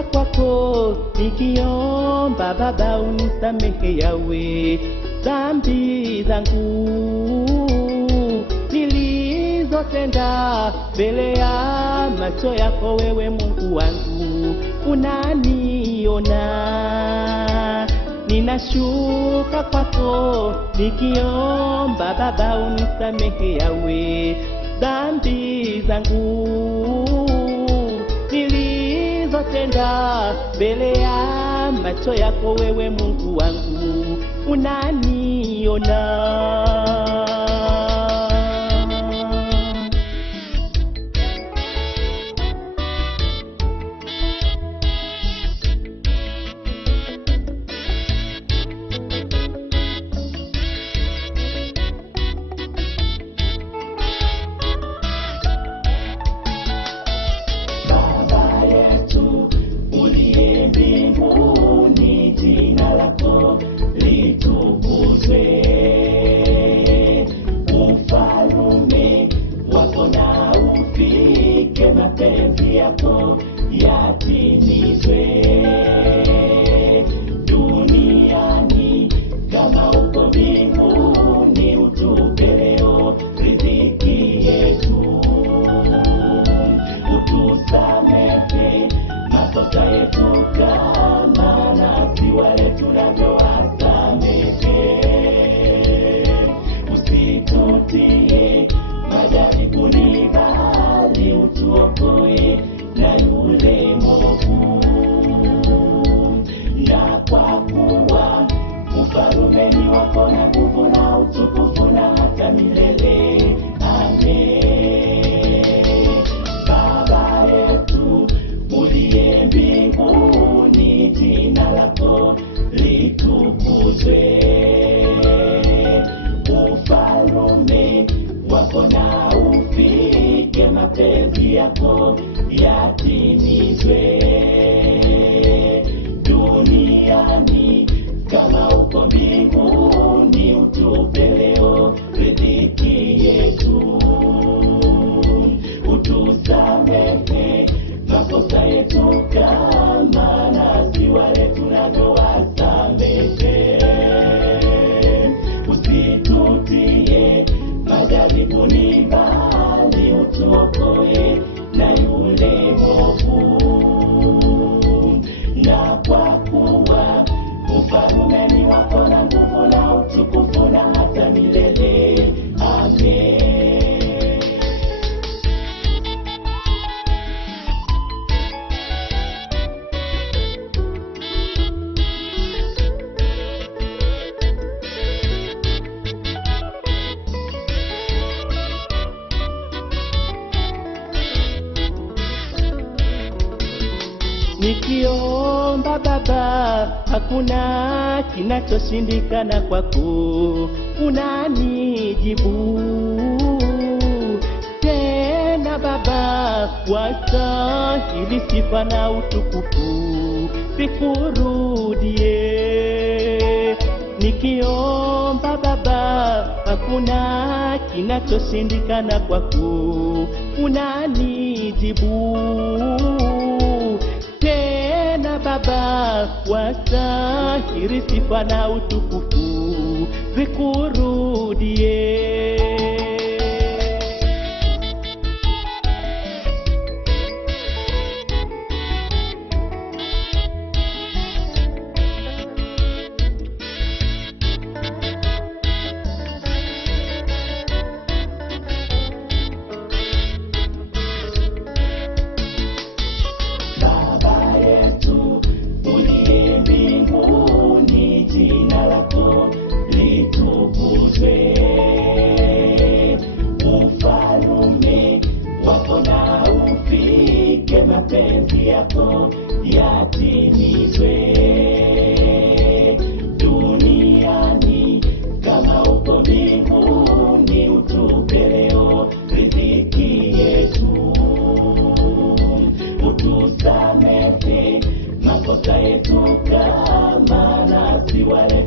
Ninashuka kwako nikiomba Baba unisamehe yawe dhambi zangu nilizotenda mbele ya macho yako wewe Mungu wangu unaniona. Ninashuka kwako nikiomba Baba unisamehe yawe dhambi zangu nilizotenda mbele ya macho yako wewe Mungu wangu unaniona. Mapenzi yako yatimizwe duniani kama uko mbinguni, utupe leo riziki yetu, utusamehe makosa yetu kama nasi wale tunavyowasamehe, usitutie majaribuni bali utuokoe na yule mwovu. Na kwa kuwa ufalme ni wako na nguvu na utukufu na hata milele. Amen. Baba yetu uliye mbinguni, jina lako litukuzwe, ufalme wako na ufike, mapenzi yako yatimizwe duniani kama uko mbinguni, utupe leo riziki yetu, utusamehe makosa yetu kama nasi wale tunavyowasamehe, usitutie majaribuni bali utuokoe na yule mwovu. Na kwa kuwa ufalme ni wako na nguvu na utukufu na hata milele. Amen. Nikiomba Baba hakuna kinachoshindikana kwako, unanijibu tena Baba, wastahili sifa na utukufu, sikurudie. Nikiomba Baba hakuna kinachoshindikana kwako, unanijibu tena Baba, wastahili sifa na utukufu, vikurudie. Mapenzi yako yatimizwe duniani kama uko mbinguni, utupe leo riziki yetu, utusamehe makosa yetu kama nasi wale